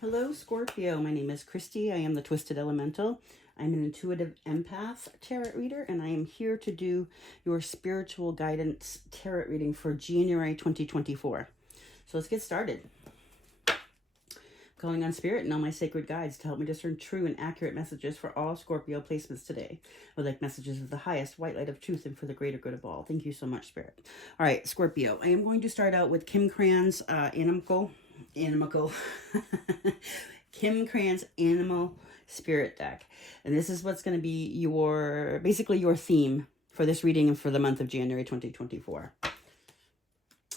Hello, Scorpio. My name is Kristi. I am the Twisted Elemental. I'm an intuitive empath tarot reader, and I am here to do your spiritual guidance tarot reading for January 2024. So let's get started. Calling on Spirit and all my sacred guides to help me discern true and accurate messages for all Scorpio placements today. I would like messages of the highest white light of truth and for the greater good of all. Thank you so much, Spirit. All right, Scorpio. I am going to start out with Kim Cran's Kim Cran's Animal Spirit deck. And this is what's going to be basically your theme for this reading and for the month of January 2024.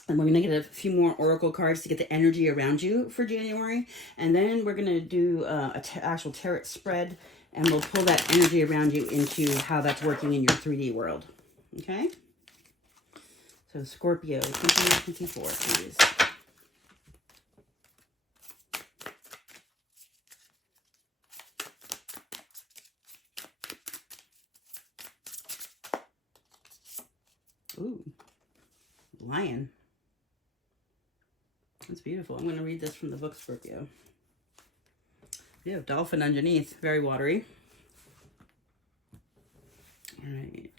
And we're going to get a few more oracle cards to get the energy around you for January. And then we're going to do actual tarot spread. And we'll pull that energy around you into how that's working in your 3D world. Okay? So Scorpio 2024, please. Ooh, lion. That's beautiful. I'm going to read this from the book, Scorpio. You have dolphin underneath. Very watery. All right.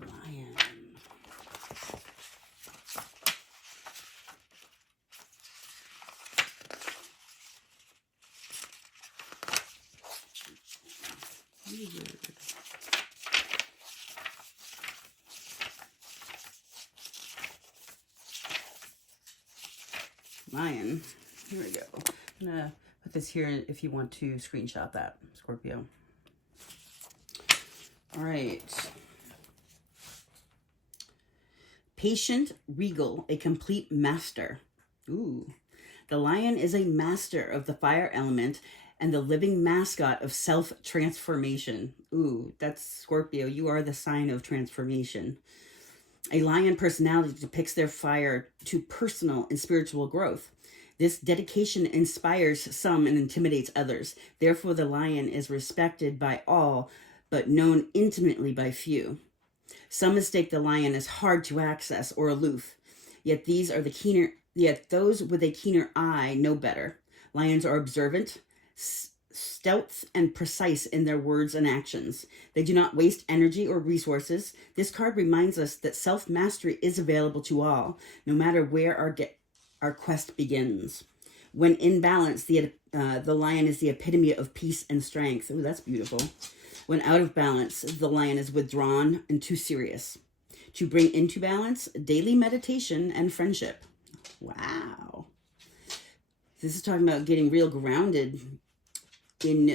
Lion. Lion. Here we go. I'm going to put this here if you want to screenshot that, Scorpio. All right. Patient, regal, a complete master. Ooh. The lion is a master of the fire element and the living mascot of self-transformation. Ooh, that's Scorpio. You are the sign of transformation. A lion personality depicts their fire to personal and spiritual growth. This dedication inspires some and intimidates others. Therefore, the lion is respected by all, but known intimately by few. Some mistake the lion as hard to access or aloof. Yet those with a keener eye know better. Lions are observant, stealth, and precise in their words and actions. They do not waste energy or resources. This card reminds us that self-mastery is available to all, no matter where our quest begins. When in balance, the lion is the epitome of peace and strength. Ooh, that's beautiful. When out of balance, the lion is withdrawn and too serious. To bring into balance, daily meditation and friendship. Wow. This is talking about getting real grounded in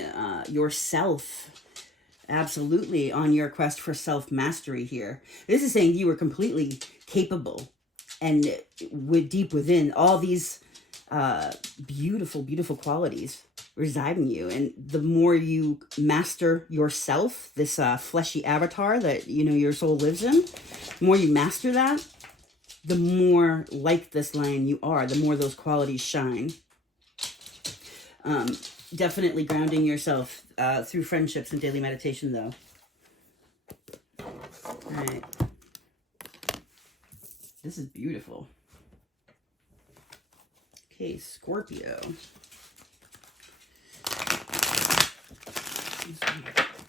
yourself. Absolutely on your quest for self-mastery here. This is saying you are completely capable and deep within all these beautiful, beautiful qualities reside in you. And the more you master yourself, this fleshy avatar that, your soul lives in, the more you master that, the more like this lion you are, the more those qualities shine. Definitely grounding yourself through friendships and daily meditation, though. All right. This is beautiful. Okay, Scorpio.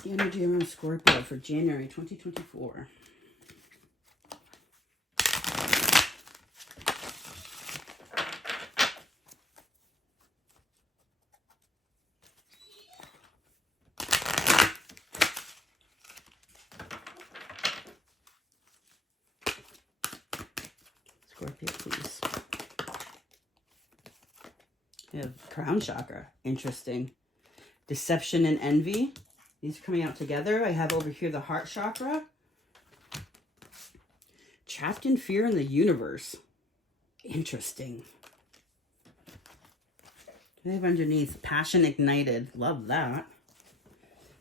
The energy around Scorpio for January 2024. Scorpio, please. We have crown chakra. Interesting. Deception and envy. These are coming out together. I have over here the heart chakra. Trapped in fear in the universe. Interesting. I have underneath passion ignited. Love that.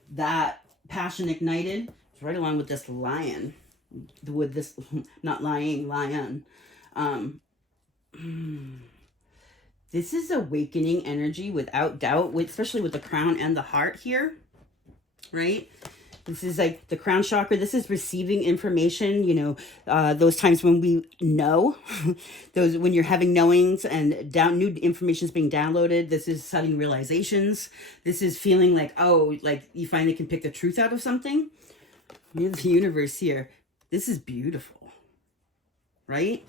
That passion ignited is right along with this lion. With this, not lying, lion. This is awakening energy without doubt, especially with the crown and the heart here, right? This is like the crown chakra. This is receiving information, you know, those times when we know, those when you're having knowings and new information is being downloaded. This is sudden realizations. This is feeling like, oh, like you finally can pick the truth out of something. Here's the universe here. This is beautiful, right?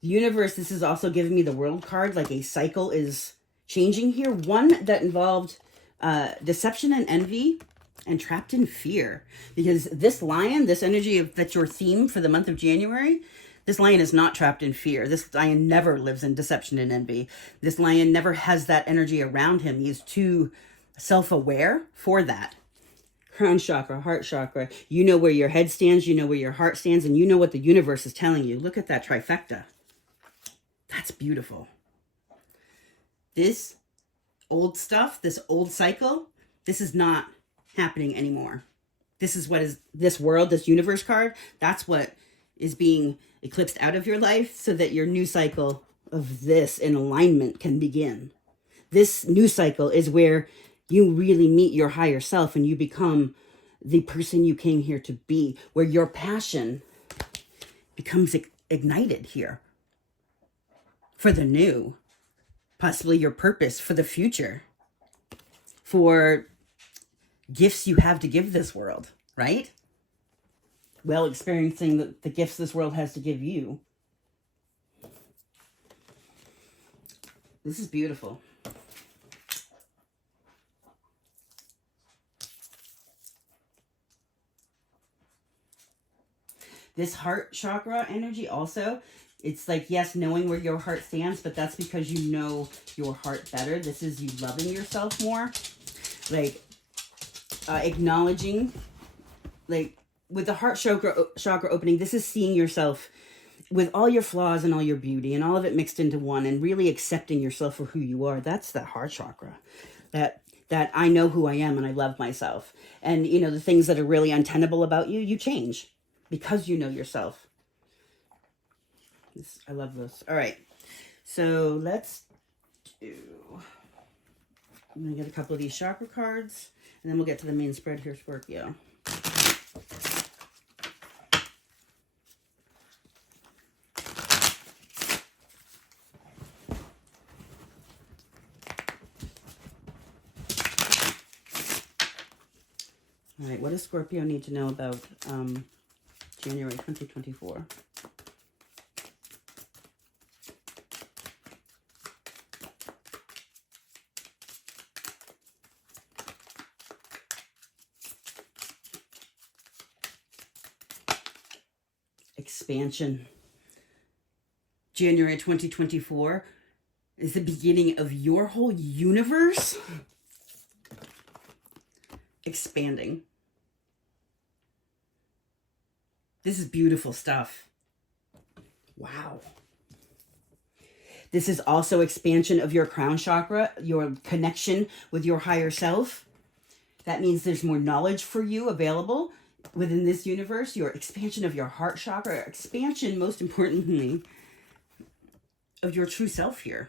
The universe, this is also giving me the world card, like a cycle is changing here. One that involved deception and envy and trapped in fear. Because this lion, this energy that's your theme for the month of January, this lion is not trapped in fear. This lion never lives in deception and envy. This lion never has that energy around him. He's too self-aware for that. Crown chakra, heart chakra. You know where your head stands, you know where your heart stands, and you know what the universe is telling you. Look at that trifecta. That's beautiful. This old stuff, this old cycle, this is not happening anymore. This is what is this world, this universe card. That's what is being eclipsed out of your life so that your new cycle of this in alignment can begin. This new cycle is where you really meet your higher self and you become the person you came here to be, where your passion becomes ignited here for the new, possibly your purpose for the future, for gifts you have to give this world, right? Well, experiencing the gifts this world has to give you. This is beautiful. This heart chakra energy also, it's like, yes, knowing where your heart stands, but that's because you know your heart better. This is you loving yourself more. Like, acknowledging, like, with the heart chakra opening, this is seeing yourself with all your flaws and all your beauty and all of it mixed into one and really accepting yourself for who you are. That's the heart chakra. That I know who I am and I love myself. And, you know, the things that are really untenable about you, you change because you know yourself. I love this. All right. So let's do, I'm going to get a couple of these chakra cards and then we'll get to the main spread here, Scorpio. All right, what does Scorpio need to know about January 2024? Expansion. January 2024 is the beginning of your whole universe expanding. This is beautiful stuff. Wow. This is also expansion of your crown chakra, your connection with your higher self. That means there's more knowledge for you available within this universe. Your expansion of your heart chakra, expansion, most importantly, of your true self here.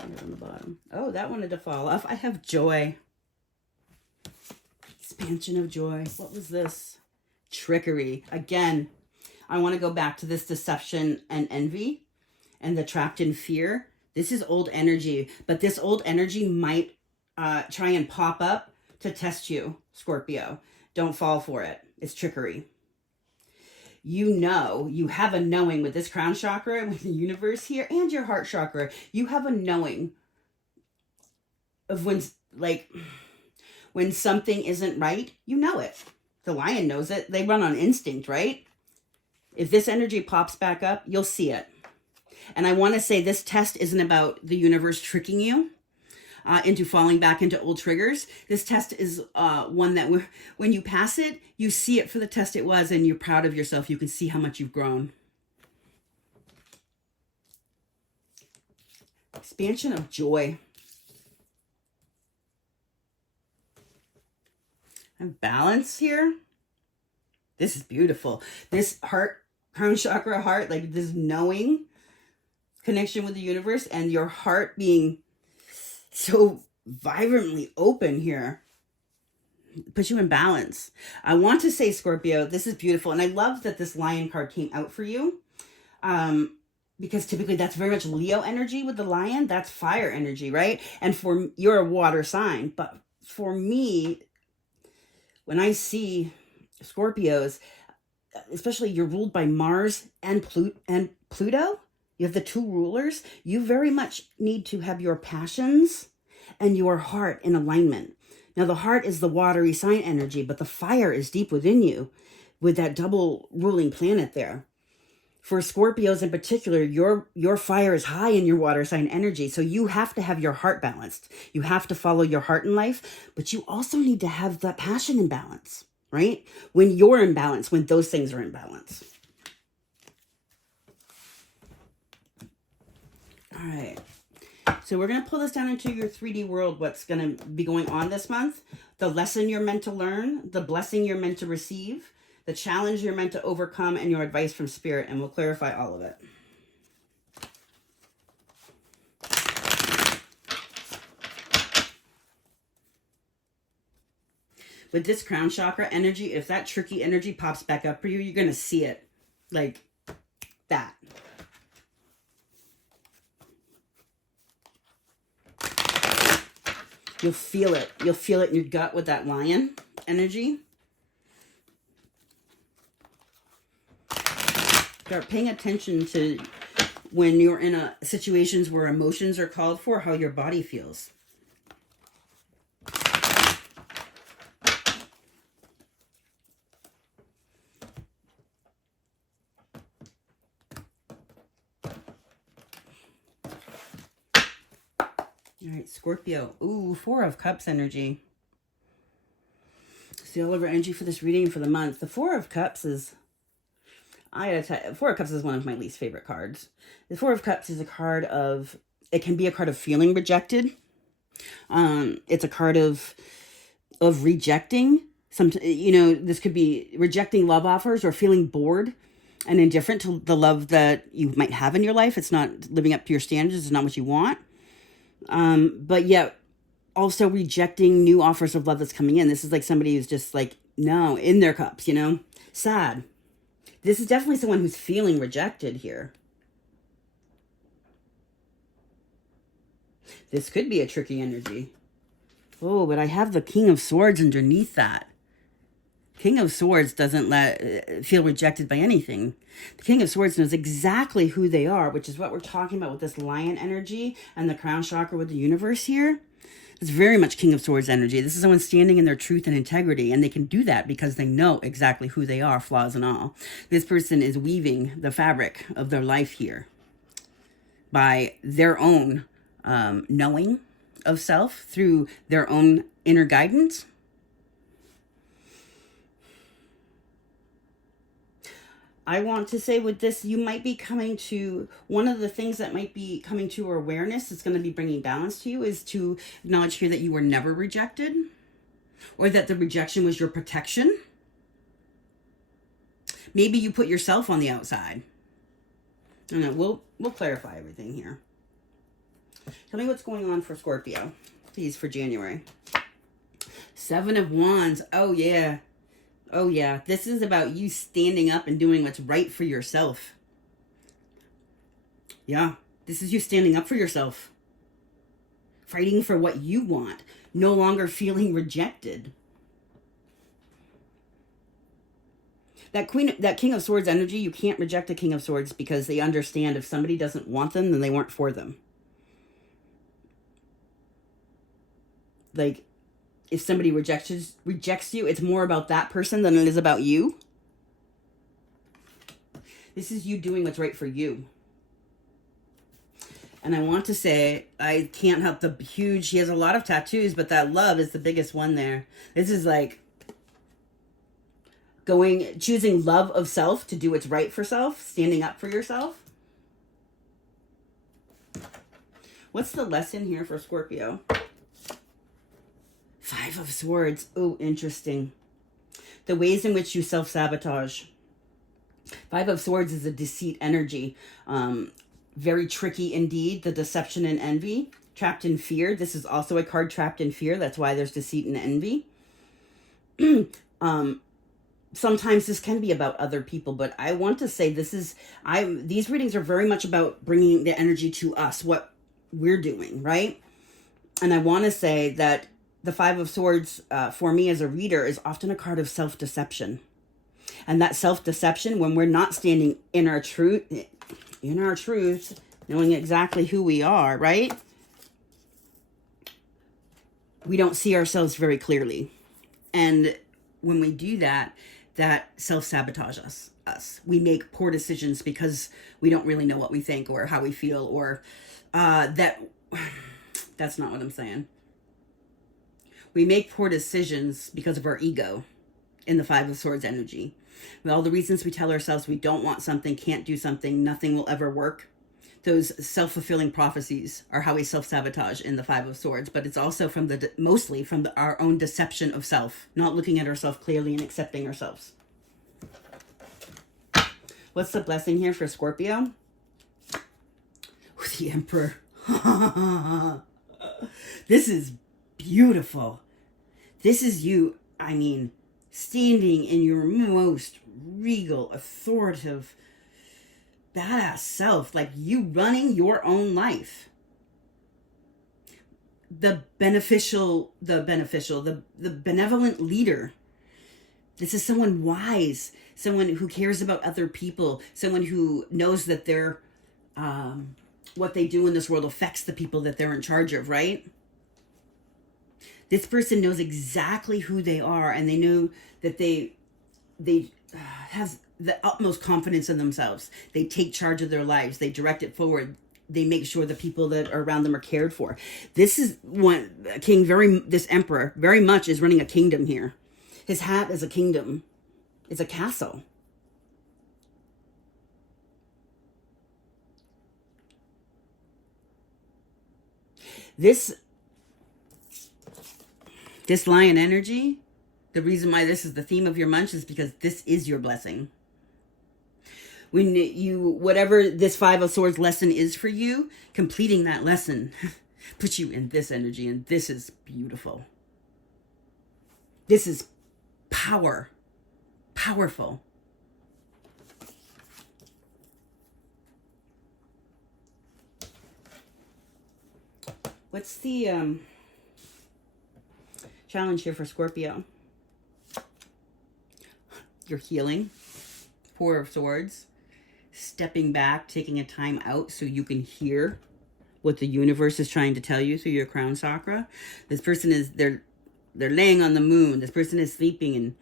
On the bottom. Oh, that wanted to fall off. I have joy. Expansion of joy. What was this? Trickery. Again, I want to go back to this deception and envy and the trapped in fear. This is old energy, but this old energy might try and pop up to test you, Scorpio. Don't fall for it. It's trickery. You know, you have a knowing with this crown chakra, with the universe here, and your heart chakra. You have a knowing of when something isn't right, you know it. The lion knows it. They run on instinct, right? If this energy pops back up, you'll see it. And I want to say this test isn't about the universe tricking you into falling back into old triggers. This test is one that when you pass it, you see it for the test it was, and you're proud of yourself. You can see how much you've grown. Expansion of joy. And balance here. This is beautiful. This heart, crown chakra heart, like this knowing connection with the universe and your heart being so vibrantly open here. Puts you in balance. I want to say, Scorpio, this is beautiful. And I love that this lion card came out for you. Because typically that's very much Leo energy with the lion. That's fire energy, right? And you're a water sign. But for me, when I see Scorpios, especially you're ruled by Mars and Pluto, you have the two rulers, you very much need to have your passions and your heart in alignment. Now, the heart is the watery sign energy, but the fire is deep within you with that double ruling planet there. For Scorpios in particular, your fire is high in your water sign energy, so you have to have your heart balanced. You have to follow your heart in life, but you also need to have that passion in balance, right? When you're in balance, when those things are in balance. All right. So we're going to pull this down into your 3D world, what's going to be going on this month, the lesson you're meant to learn, the blessing you're meant to receive, the challenge you're meant to overcome, and your advice from Spirit, and we'll clarify all of it. With this crown chakra energy, if that tricky energy pops back up for you, you're going to see it like that. You'll feel it. You'll feel it in your gut with that lion energy. Start paying attention to when you're in situations where emotions are called for, how your body feels. All right, Scorpio. Ooh, 4 of Cups energy. See all over energy for this reading for the month. The 4 of Cups is, I gotta tell you, 4 of Cups is one of my least favorite cards. The 4 of Cups is a card of, it can be a card of feeling rejected. It's a card of rejecting. This could be rejecting love offers or feeling bored and indifferent to the love that you might have in your life. It's not living up to your standards. It's not what you want. But yet also rejecting new offers of love that's coming in. This is like somebody who's just like, no, in their cups, sad. This is definitely someone who's feeling rejected here. This could be a tricky energy. Oh, but I have the King of Swords underneath that. King of Swords doesn't feel rejected by anything. The King of Swords knows exactly who they are, which is what we're talking about with this lion energy and the crown chakra with the universe here. It's very much King of Swords energy. This is someone standing in their truth and integrity, and they can do that because they know exactly who they are, flaws and all. This person is weaving the fabric of their life here by their own knowing of self through their own inner guidance. I want to say with this, you might be coming to, one of the things that might be coming to your awareness that's going to be bringing balance to you is to acknowledge here that you were never rejected, or that the rejection was your protection. Maybe you put yourself on the outside. I don't know, we'll clarify everything here. Tell me what's going on for Scorpio, please, for January. 7 of Wands. Oh, yeah. Oh, yeah. This is about you standing up and doing what's right for yourself. Yeah. This is you standing up for yourself. Fighting for what you want. No longer feeling rejected. That King of Swords energy, you can't reject a King of Swords because they understand if somebody doesn't want them, then they weren't for them. Like, if somebody rejects you, it's more about that person than it is about you. This is you doing what's right for you. And I want to say, I can't help he has a lot of tattoos, but that love is the biggest one there. This is like choosing love of self to do what's right for self, standing up for yourself. What's the lesson here for Scorpio? 5 of Swords. Oh, interesting. The ways in which you self-sabotage. 5 of Swords is a deceit energy. Very tricky indeed. The deception and envy. trapped in fear. This is also a card trapped in fear. That's why there's deceit and envy. Sometimes this can be about other people, but I want to say these readings are very much about bringing the energy to us, what we're doing, right? And I want to say that the Five of Swords, for me as a reader, is often a card of self-deception. And that self-deception, when we're not standing in our truth, knowing exactly who we are, right? We don't see ourselves very clearly. And when we do that, that self-sabotages us. We make poor decisions because we don't really know what we think or how we feel, or that's not what I'm saying. We make poor decisions because of our ego in the Five of Swords energy. With all the reasons we tell ourselves we don't want something, can't do something, nothing will ever work. Those self-fulfilling prophecies are how we self-sabotage in the Five of Swords, but it's also mostly from our own deception of self, not looking at ourselves clearly and accepting ourselves. What's the blessing here for Scorpio? The Emperor. This is beautiful. This is you, standing in your most regal, authoritative, badass self, like you running your own life. The benevolent leader. This is someone wise, someone who cares about other people, someone who knows that they're, what they do in this world affects the people that they're in charge of, right? This person knows exactly who they are, and they know that they have the utmost confidence in themselves. They take charge of their lives. They direct it forward. They make sure the people that are around them are cared for. This is this emperor very much is running a kingdom here. His hat is a kingdom. It's a castle. This lion energy, the reason why this is the theme of your month is because this is your blessing. When whatever this Five of Swords lesson is for you, completing that lesson puts you in this energy, and this is beautiful. This is powerful. What's the challenge here for Scorpio? Your healing. Four of Swords. Stepping back, taking a time out so you can hear what the universe is trying to tell you through your crown chakra. This person is, they're laying on the moon. This person is sleeping, and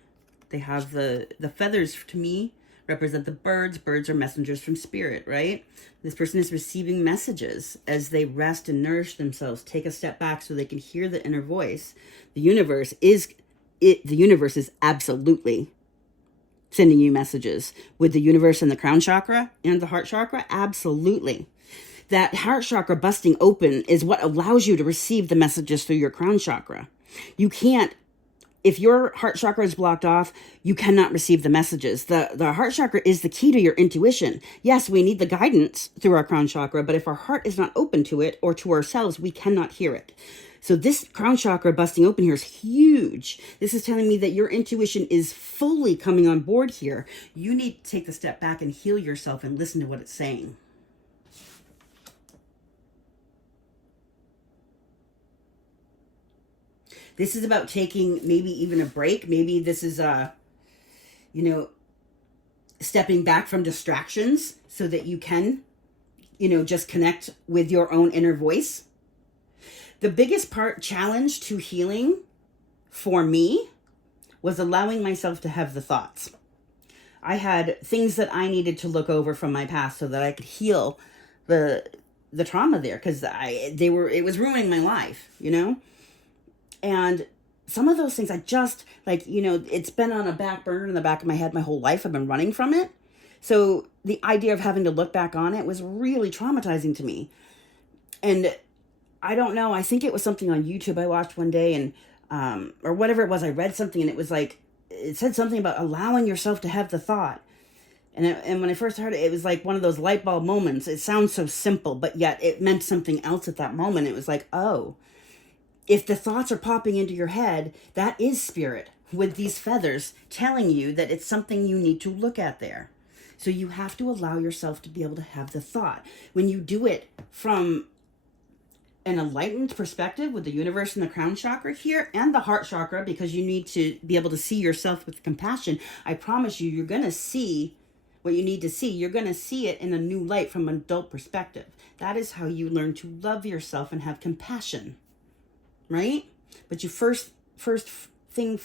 they have the feathers, to me, represent the birds. Birds are messengers from spirit, right? This person is receiving messages as they rest and nourish themselves. Take a step back so they can hear the inner voice. The universe is absolutely sending you messages. With the universe and the crown chakra and the heart chakra, absolutely. That heart chakra busting open is what allows you to receive the messages through your crown chakra. You can't, if your heart chakra is blocked off, you cannot receive the messages. The heart chakra is the key to your intuition. Yes, we need the guidance through our crown chakra, but if our heart is not open to it or to ourselves, we cannot hear it. So this crown chakra busting open here is huge. This is telling me that your intuition is fully coming on board here. You need to take a step back and heal yourself and listen to what it's saying. This is about taking maybe even a break. Maybe this is, stepping back from distractions so that you can, just connect with your own inner voice. The biggest challenge to healing for me was allowing myself to have the thoughts. I had things that I needed to look over from my past so that I could heal the trauma there, because it was ruining my life, And some of those things I just, it's been on a back burner in the back of my head my whole life. I've been running from it. So the idea of having to look back on it was really traumatizing to me. And I don't know, I think it was something on YouTube I watched one day, and or whatever it was, I read something, and it was like, it said something about allowing yourself to have the thought. And when I first heard it, it was like one of those light bulb moments. It sounds so simple, but yet it meant something else at that moment. It was like, oh, if the thoughts are popping into your head, that is spirit with these feathers telling you that it's something you need to look at there. So you have to allow yourself to be able to have the thought. When you do it from an enlightened perspective with the universe and the crown chakra here and the heart chakra, because you need to be able to see yourself with compassion, I promise you, you're going to see what you need to see. You're going to see it in a new light from an adult perspective. That is how you learn to love yourself and have compassion, right? But you first thing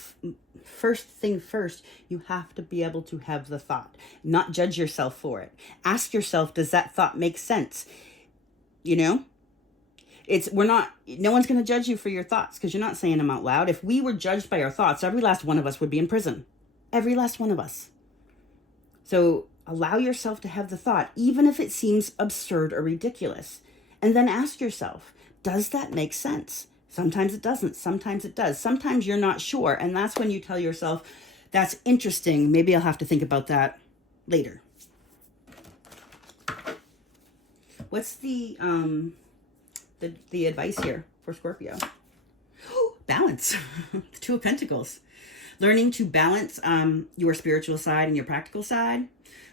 first, you have to be able to have the thought, not judge yourself for it. Ask yourself, does that thought make sense? You know, no one's going to judge you for your thoughts because you're not saying them out loud. If we were judged by our thoughts, every last one of us would be in prison. Every last one of us. So allow yourself to have the thought, even if it seems absurd or ridiculous. And then ask yourself, does that make sense? Sometimes it doesn't. Sometimes it does. Sometimes you're not sure. And that's when you tell yourself, that's interesting. Maybe I'll have to think about that later. What's the advice here for Scorpio? Balance. The Two of Pentacles. Learning to balance your spiritual side and your practical side.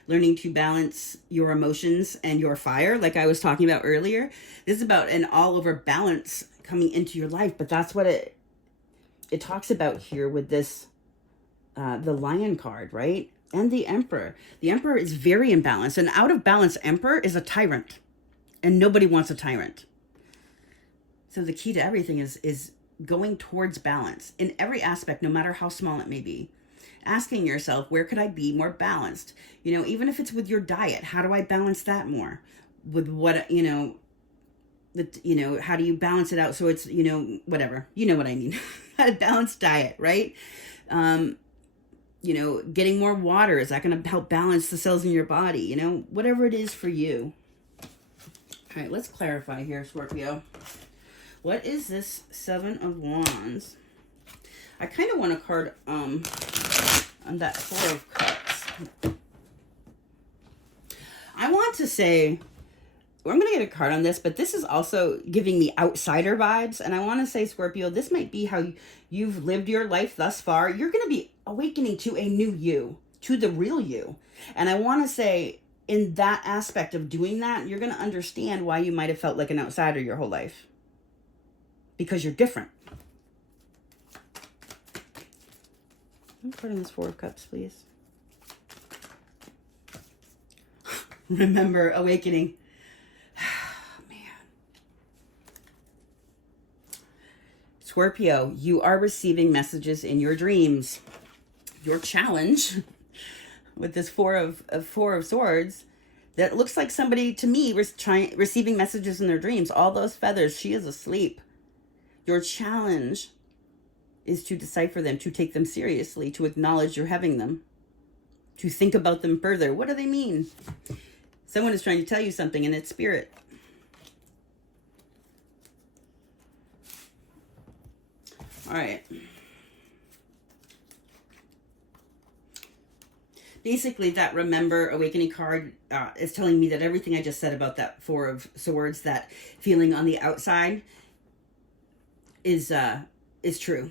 Learning to balance your emotions and your fire, like I was talking about earlier. This is about an all-over balance coming into your life, but that's what it talks about here with this, the Lion card, right? And the Emperor. The Emperor is very imbalanced. An out of balance Emperor is a tyrant, and nobody wants a tyrant. So the key to everything is going towards balance in every aspect, no matter how small it may be. Asking yourself, where could I be more balanced? You know, even if it's with your diet, how do I balance that more? With what, how do you balance it out so it's, whatever. You know what I mean. A balanced diet, right? Getting more water, is that going to help balance the cells in your body? Whatever it is for you. All right, let's clarify here, Scorpio. What is this Seven of Wands? I kind of want a card on that Four of Cups. I want to say, I'm going to get a card on this, but this is also giving me outsider vibes. And I want to say, Scorpio, this might be how you've lived your life thus far. You're going to be awakening to a new you, to the real you. And I want to say, in that aspect of doing that, you're going to understand why you might have felt like an outsider your whole life. Because you're different. Put in this Four of Cups, please. Remember, awakening. Man. Scorpio, you are receiving messages in your dreams. Your challenge with this Four of Swords, that looks like somebody, to me, receiving messages in their dreams. All those feathers, she is asleep. Your challenge is to decipher them, to take them seriously, to acknowledge you're having them, to think about them further. What do they mean? Someone is trying to tell you something, and it's spirit. All right. Basically, that Remember Awakening card is telling me that everything I just said about that Four of Swords, that feeling on the outside, is true.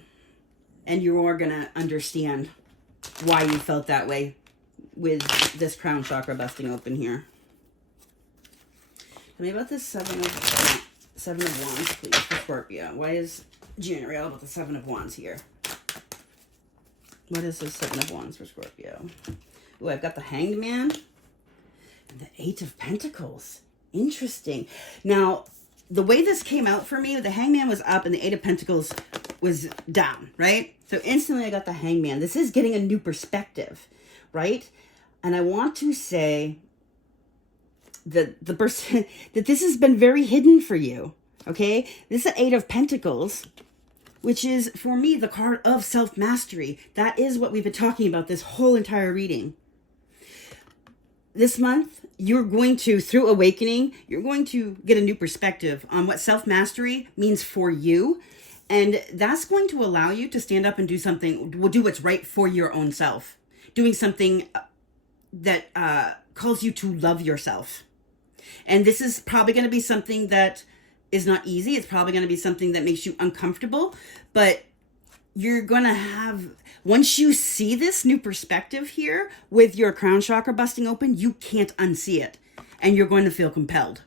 And you are going to understand why you felt that way with this crown chakra busting open here. Tell me about this Seven of Wands, please, for Scorpio. Why is January all about the Seven of Wands here? What is this Seven of Wands for Scorpio? Ooh, I've got the Hanged Man and the Eight of Pentacles. Interesting. Now, the way this came out for me, the Hangman was up and the Eight of Pentacles was down, right? So instantly I got the Hangman. This is getting a new perspective, right? And I want to say that the person that this has been very hidden for you, okay? This is the Eight of Pentacles, which is, for me, the card of self-mastery. That is what we've been talking about this whole entire reading. This month, you're going to, through awakening, you're going to get a new perspective on what self-mastery means for you. And that's going to allow you to stand up and do something, do what's right for your own self. Doing something that calls you to love yourself. And this is probably going to be something that is not easy. It's probably going to be something that makes you uncomfortable, but you're going to have, once you see this new perspective here with your crown chakra busting open, you can't unsee it, and you're going to feel compelled.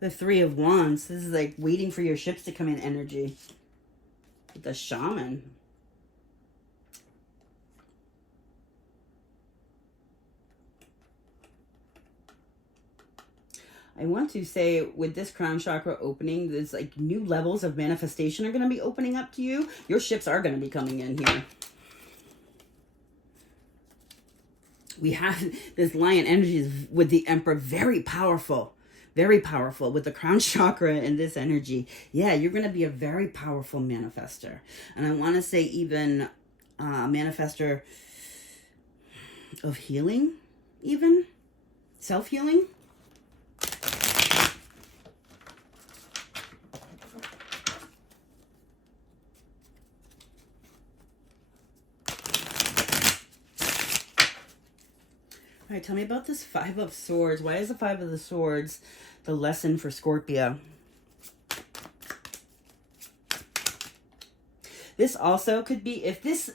The Three of Wands. This is like waiting for your ships to come in energy. The Shaman. I want to say with this crown chakra opening, there's like new levels of manifestation are going to be opening up to you. Your ships are going to be coming in here. We have this lion energy with the Emperor, very powerful. Very powerful with the crown chakra and this energy. Yeah, you're going to be a very powerful manifester. And I want to say even manifester of healing, even self-healing. All right, tell me about this Five of Swords. Why is the Five of the Swords the lesson for Scorpio? This also could be, if this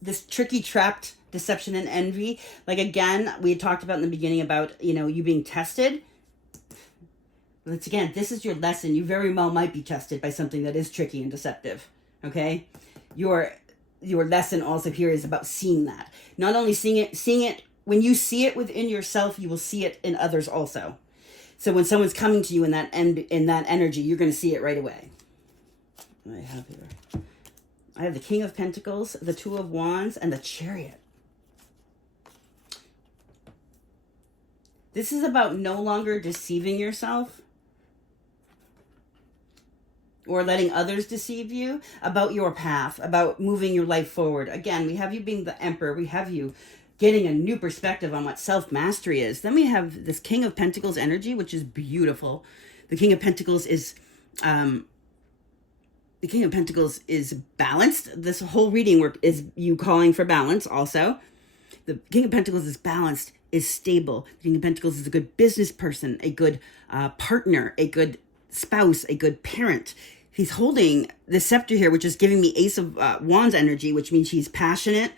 this tricky, trapped deception and envy, like again, we talked about in the beginning about, you know, you being tested. Once again, this is your lesson. You very well might be tested by something that is tricky and deceptive, okay? Your lesson also here is about seeing that. Not only seeing it, when you see it within yourself, you will see it in others also. So when someone's coming to you in that energy, you're going to see it right away. What do I have here? I have the King of Pentacles, the Two of Wands, and the Chariot. This is about no longer deceiving yourself or letting others deceive you, about your path, about moving your life forward. Again, we have you being the Emperor. We have you getting a new perspective on what self-mastery is. Then we have this King of Pentacles energy, which is beautiful. The King of Pentacles is balanced. This whole reading work is you calling for balance also. The King of Pentacles is balanced, is stable. The King of Pentacles is a good business person, a good partner, a good spouse, a good parent. He's holding the scepter here, which is giving me Ace of Wands energy, which means he's passionate,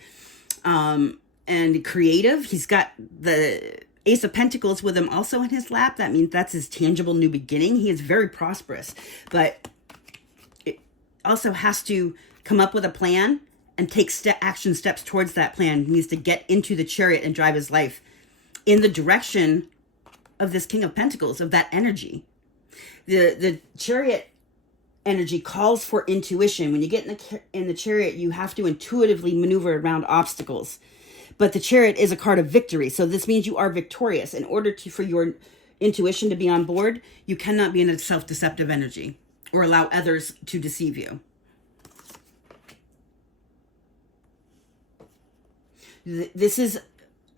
and creative. He's got the Ace of Pentacles with him also in his lap. That means that's his tangible new beginning. He is very prosperous, but it also has to come up with a plan and take action steps towards that plan. He needs to get into the Chariot and drive his life in the direction of this King of Pentacles, of that energy. The Chariot energy calls for intuition. When you get in the Chariot, you have to intuitively maneuver around obstacles. But the Chariot is a card of victory. So this means you are victorious. In order for your intuition to be on board, you cannot be in a self-deceptive energy or allow others to deceive you. This is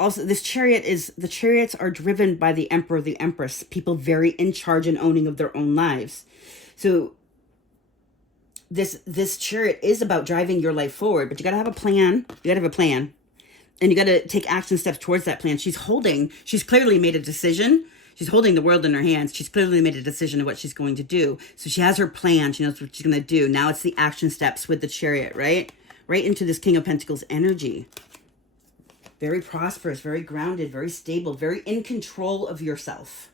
also, the chariots are driven by the Emperor, the Empress, people very in charge and owning of their own lives. So this Chariot is about driving your life forward, but you got to have a plan. You got to have a plan. And you got to take action steps towards that plan. She's clearly made a decision. She's holding the world in her hands. She's clearly made a decision of what she's going to do. So she has her plan. She knows what she's going to do. Now it's the action steps with the Chariot, right? Right into this King of Pentacles energy. Very prosperous, very grounded, very stable, very in control of yourself.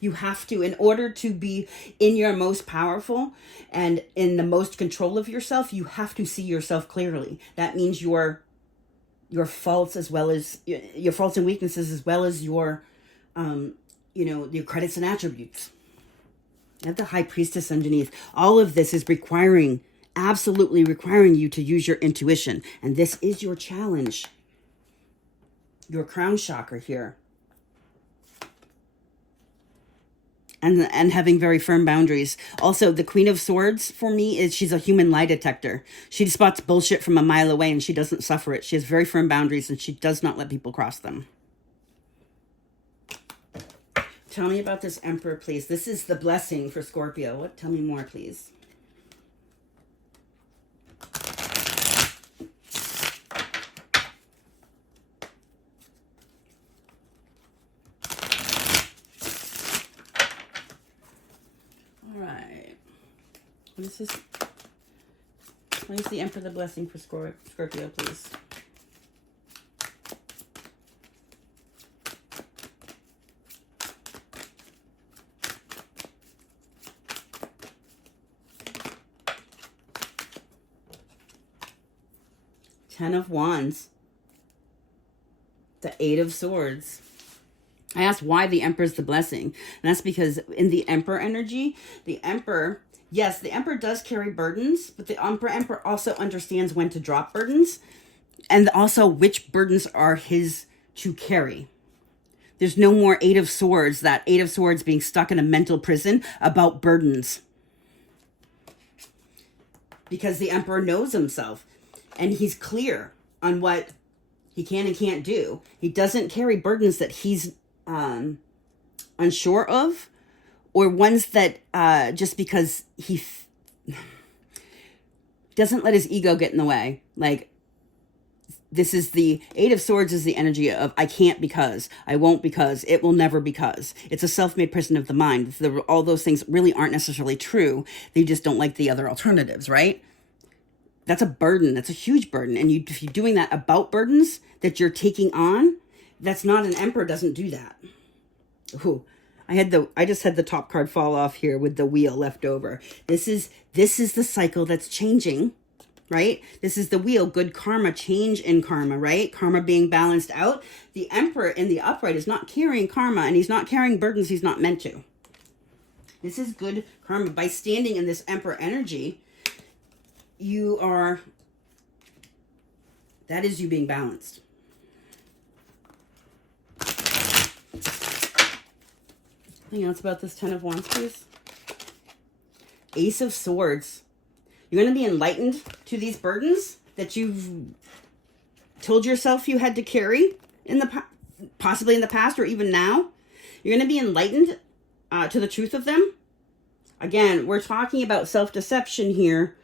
You have to, in order to be in your most powerful and in the most control of yourself, you have to see yourself clearly. That means your faults, as well as your faults and weaknesses, as well as your your credits and attributes. You have the High Priestess underneath. All of this is absolutely requiring you to use your intuition. And this is your challenge. Your crown chakra here. And having very firm boundaries. Also, the Queen of Swords for me she's a human lie detector. She spots bullshit from a mile away and she doesn't suffer it. She has very firm boundaries and she does not let people cross them. Tell me about this Emperor, please. This is the blessing for Scorpio. What? Tell me more, please. All right. What is this? What is the Emperor, the blessing for Scorpio, please? Ten of Wands. The Eight of Swords. I asked why the Emperor is the blessing. And that's because in the Emperor energy, the Emperor, yes, the Emperor does carry burdens, but the Emperor also understands when to drop burdens and also which burdens are his to carry. There's no more Eight of Swords, that Eight of Swords being stuck in a mental prison about burdens. Because the Emperor knows himself. And he's clear on what he can and can't do. He doesn't carry burdens that he's unsure of, or ones that just because he doesn't let his ego get in the way. Like, this is the Eight of Swords is the energy of I can't because, I won't because, it will never because. It's a self-made prison of the mind. All those things really aren't necessarily true. They just don't like the other alternatives, right? That's a burden. That's a huge burden. And if you're doing that about burdens that you're taking on, that's not an Emperor doesn't do that. Ooh, I just had the top card fall off here with the wheel left over. This is the cycle that's changing, right? This is the wheel, good karma, change in karma, right? Karma being balanced out. The Emperor in the upright is not carrying karma, and he's not carrying burdens he's not meant to. This is good karma. By standing in this Emperor energy, that is you being balanced. Anything else about this Ten of Wands, please? Ace of Swords. You're going to be enlightened to these burdens that you've told yourself you had to carry possibly in the past or even now. You're going to be enlightened to the truth of them. Again, we're talking about self-deception here.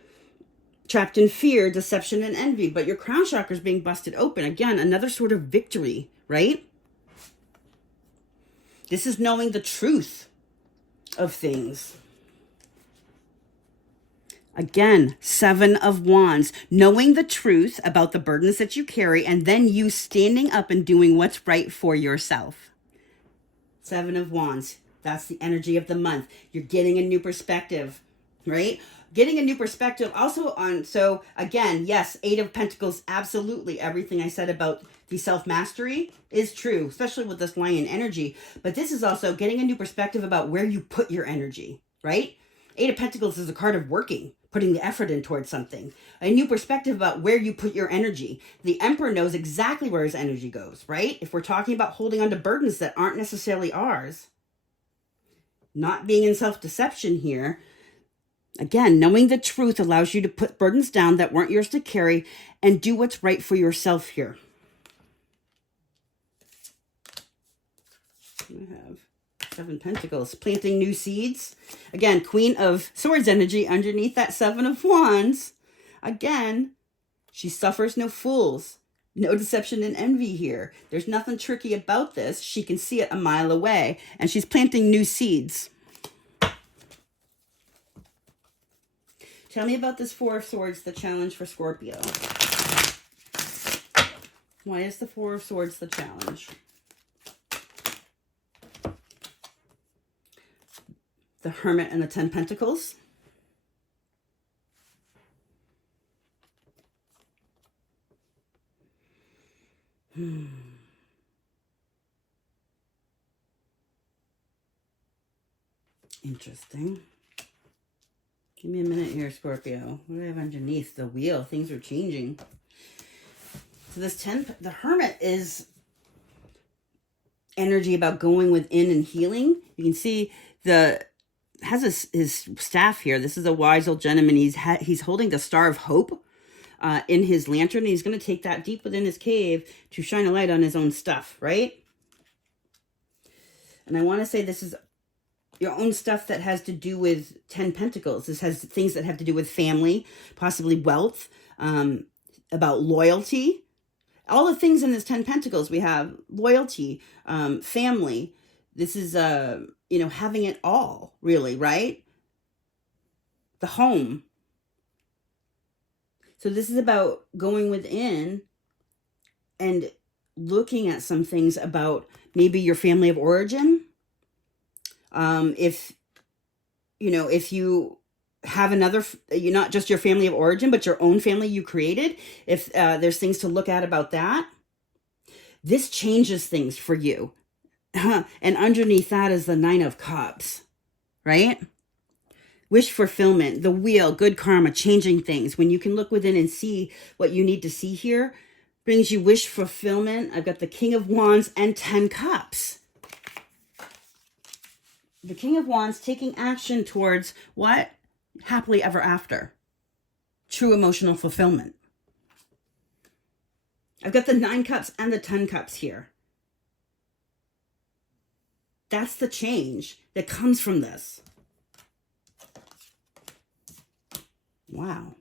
Trapped in fear, deception, and envy. But your crown chakra is being busted open. Again, another sort of victory, right? This is knowing the truth of things. Again, Seven of Wands. Knowing the truth about the burdens that you carry and then you standing up and doing what's right for yourself. Seven of Wands. That's the energy of the month. You're getting a new perspective, right? Getting a new perspective also on, so again, yes, Eight of Pentacles, absolutely. Everything I said about the self-mastery is true, especially with this Lion energy. But this is also getting a new perspective about where you put your energy, right? Eight of Pentacles is a card of working, putting the effort in towards something. A new perspective about where you put your energy. The Emperor knows exactly where his energy goes, right? If we're talking about holding on to burdens that aren't necessarily ours, not being in self-deception here, again, knowing the truth allows you to put burdens down that weren't yours to carry and do what's right for yourself here. I have Seven Pentacles, planting new seeds. Again, Queen of Swords energy underneath that Seven of Wands. Again, she suffers no fools. No deception and envy here. There's nothing tricky about this. She can see it a mile away. And she's planting new seeds. Tell me about this Four of Swords, the challenge for Scorpio. Why is the Four of Swords the challenge? The Hermit and the Ten Pentacles. Interesting. Give me a minute here, Scorpio. What do I have underneath? The wheel. Things are changing. So this the Hermit is energy about going within and healing. You can see has his staff here. This is a wise old gentleman. He's holding the Star of Hope in his lantern. And he's going to take that deep within his cave to shine a light on his own stuff, right? And I want to say this is your own stuff that has to do with 10 Pentacles. This has things that have to do with family, possibly wealth, about loyalty. All the things in this 10 Pentacles, we have loyalty, family. This is, having it all, really, right? The home. So this is about going within and looking at some things about maybe your family of origin. If you have another, you're not just your family of origin, but your own family you created. If there's things to look at about that, this changes things for you. And underneath that is the 9 of Cups, right? Wish fulfillment, the wheel, good karma, changing things. When you can look within and see what you need to see here, brings you wish fulfillment. I've got the King of Wands and 10 Cups. The King of Wands taking action towards what? Happily ever after. True emotional fulfillment. I've got the 9 Cups and the 10 Cups here. That's the change that comes from this. Wow.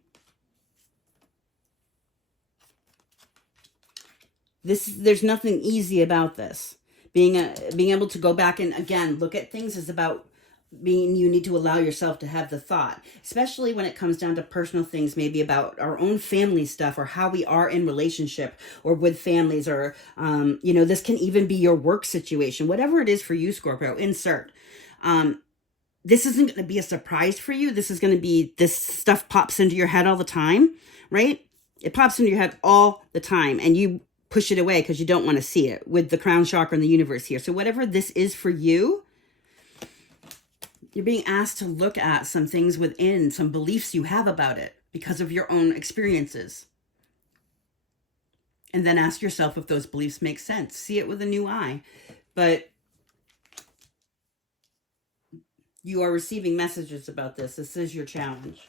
There's nothing easy about this. Being able to go back and again look at things is about you need to allow yourself to have the thought, especially when it comes down to personal things, maybe about our own family stuff or how we are in relationship or with families, or this can even be your work situation, whatever it is for you, Scorpio. Insert. This isn't going to be a surprise for you. This is going to be, this stuff pops into your head all the time, right? It pops into your head all the time, and you push it away because you don't want to see it, with the crown chakra and the universe here. So whatever this is for you, you're being asked to look at some things within, some beliefs you have about it because of your own experiences. And then ask yourself if those beliefs make sense. See it with a new eye. But you are receiving messages about this. This is your challenge.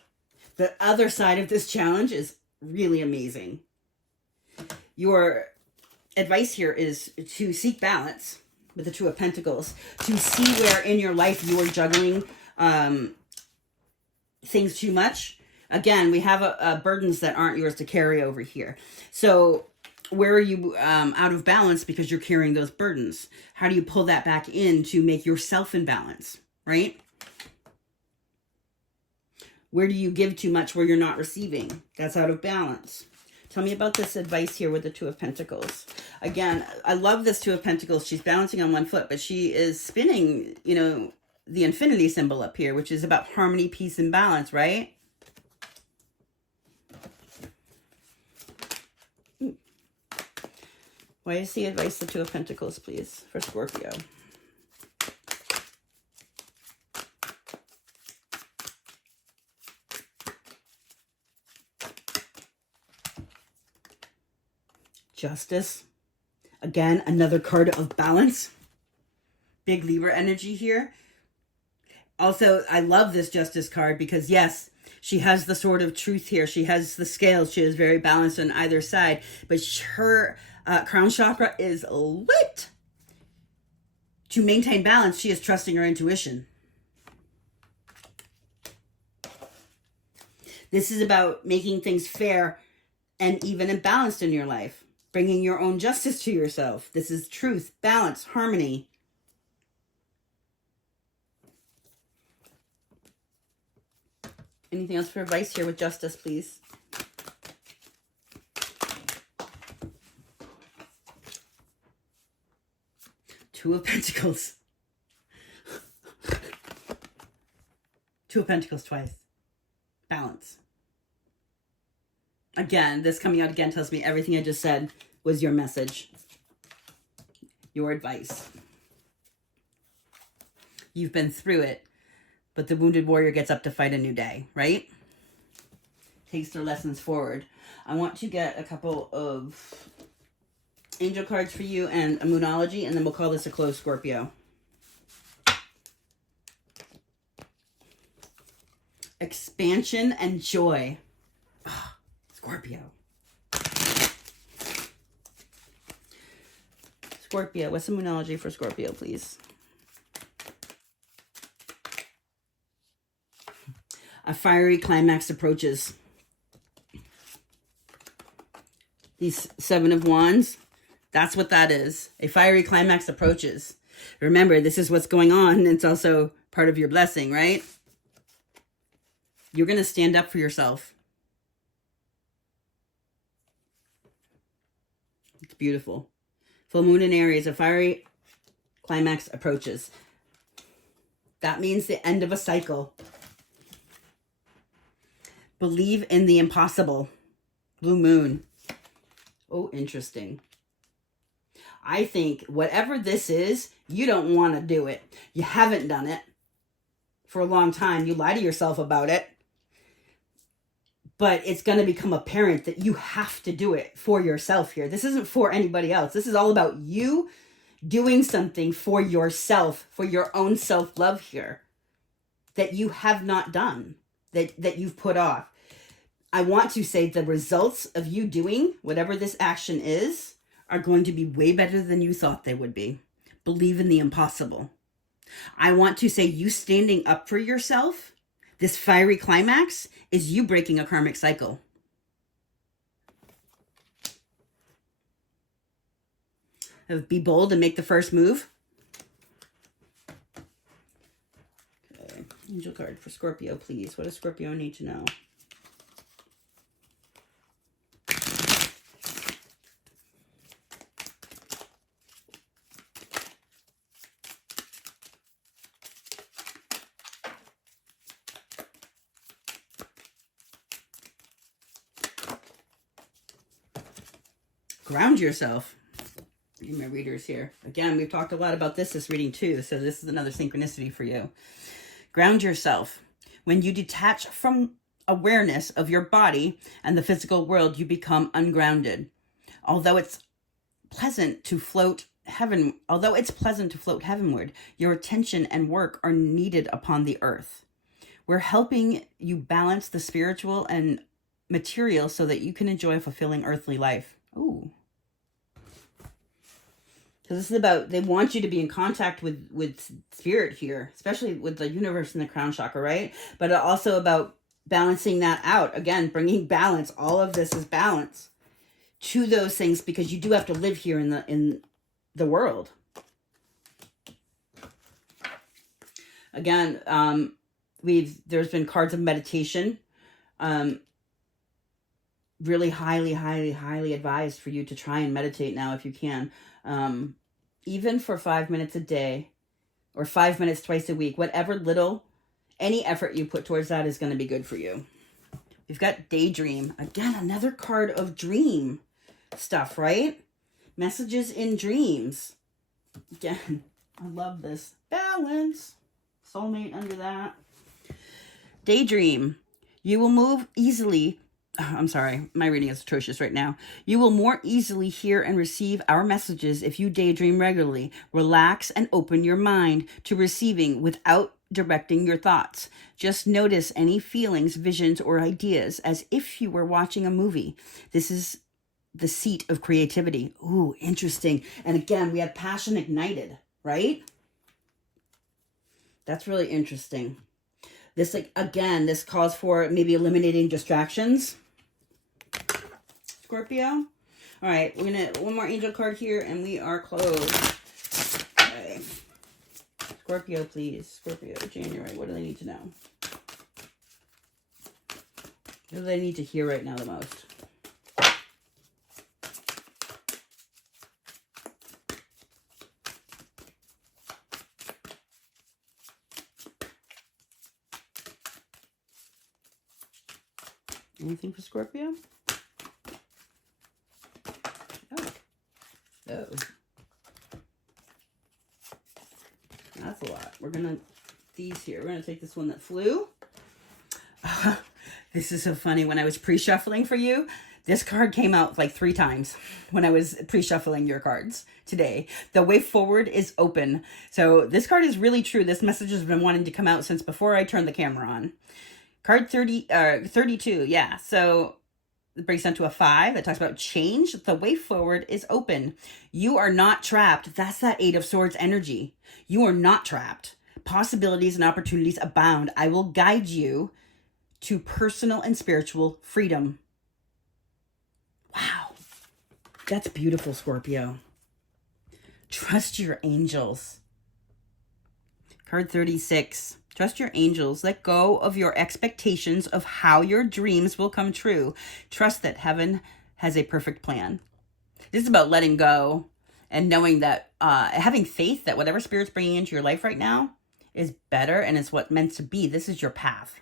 The other side of this challenge is really amazing. Your advice here is to seek balance with the 2 of Pentacles, to see where in your life you are juggling things too much. Again, we have burdens that aren't yours to carry over here. So where are you out of balance because you're carrying those burdens? How do you pull that back in to make yourself in balance, right? Where do you give too much where you're not receiving? That's out of balance. Tell me about this advice here with the 2 of Pentacles. Again, I love this 2 of Pentacles. She's balancing on one foot, but she is spinning, the infinity symbol up here, which is about harmony, peace, and balance, right? Why is the advice the 2 of Pentacles, please, for Scorpio? Justice. Again, another card of balance. Big Libra energy here. Also, I love this Justice card because, yes, she has the sword of truth here. She has the scales. She is very balanced on either side. But her crown chakra is lit. To maintain balance, she is trusting her intuition. This is about making things fair and even and balanced in your life. Bringing your own justice to yourself. This is truth, balance, harmony. Anything else for advice here with Justice, please? Two of Pentacles. 2 of Pentacles twice. Balance. Again, this coming out again tells me everything I just said was your message. Your advice. You've been through it, but the wounded warrior gets up to fight a new day, right? Takes their lessons forward. I want to get a couple of angel cards for you and a moonology, and then we'll call this a close, Scorpio. Expansion and joy. Oh, Scorpio. Scorpio, what's the moonology for Scorpio, please? A fiery climax approaches. These 7 of Wands, that's what that is. A fiery climax approaches. Remember, this is what's going on. It's also part of your blessing, right? You're going to stand up for yourself. It's beautiful. Full moon in Aries, a fiery climax approaches. That means the end of a cycle. Believe in the impossible. Blue moon. Oh, interesting. I think whatever this is, you don't want to do it. You haven't done it for a long time. You lie to yourself about it. But it's going to become apparent that you have to do it for yourself here. This isn't for anybody else. This is all about you doing something for yourself, for your own self-love here, that you have not done, that you've put off. I want to say the results of you doing whatever this action is are going to be way better than you thought they would be. Believe in the impossible. I want to say you standing up for yourself, this fiery climax, is you breaking a karmic cycle. Be bold and make the first move. Okay. Angel card for Scorpio, please. What does Scorpio need to know? Ground yourself. Read my readers here. Again, we've talked a lot about this reading too, so this is another synchronicity for you. Ground yourself. When you detach from awareness of your body and the physical world, you become ungrounded. Although it's pleasant to float heavenward, your attention and work are needed upon the earth. We're helping you balance the spiritual and material so that you can enjoy a fulfilling earthly life. Ooh. So this is about, they want you to be in contact with spirit here, especially with the universe and the crown chakra, right? But also about balancing that out. Again, bringing balance. All of this is balance to those things, because you do have to live here in the world. Again, there's been cards of meditation. Really highly advised for you to try and meditate now if you can. Even for 5 minutes a day or 5 minutes twice a week, any effort you put towards that is going to be good for you. We've got daydream. Again, another card of dream stuff, right? Messages in dreams. Again, I love this. Balance. Soulmate under that. Daydream. You will move easily. I'm sorry, my reading is atrocious right now. You will more easily hear and receive our messages if you daydream regularly. Relax and open your mind to receiving without directing your thoughts. Just notice any feelings, visions, or ideas as if you were watching a movie. This is the seat of creativity. Ooh, interesting. And again, we have passion ignited, right? That's really interesting. This, this calls for maybe eliminating distractions. Scorpio. All right, we're gonna one more angel card here, and we are closed. Okay. Scorpio, please. Scorpio, January. What do they need to know? What do they need to hear right now the most? Anything for Scorpio? Oh. That's a lot. We're going to, these here, we're going to take this one that flew. This is so funny. When I was pre-shuffling for you, this card came out like 3 times when I was pre-shuffling your cards today. The way forward is open. So this card is really true. This message has been wanting to come out since before I turned the camera on. Card 32, yeah. So it breaks down to a 5 that talks about change. The way forward is open. You are not trapped. That's that 8 of Swords energy. You are not trapped. Possibilities and opportunities abound. I will guide you to personal and spiritual freedom. Wow. That's beautiful, Scorpio. Trust your angels. Card 36. Trust your angels. Let go of your expectations of how your dreams will come true. Trust that heaven has a perfect plan. This is about letting go and knowing that, having faith that whatever Spirit's bringing into your life right now is better and it's what's meant to be. This is your path.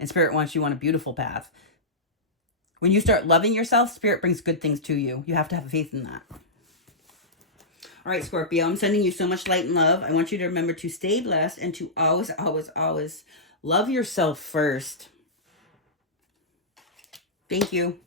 And Spirit wants you on a beautiful path. When you start loving yourself, Spirit brings good things to you. You have to have faith in that. All right, Scorpio, I'm sending you so much light and love. I want you to remember to stay blessed and to always, always, always love yourself first. Thank you.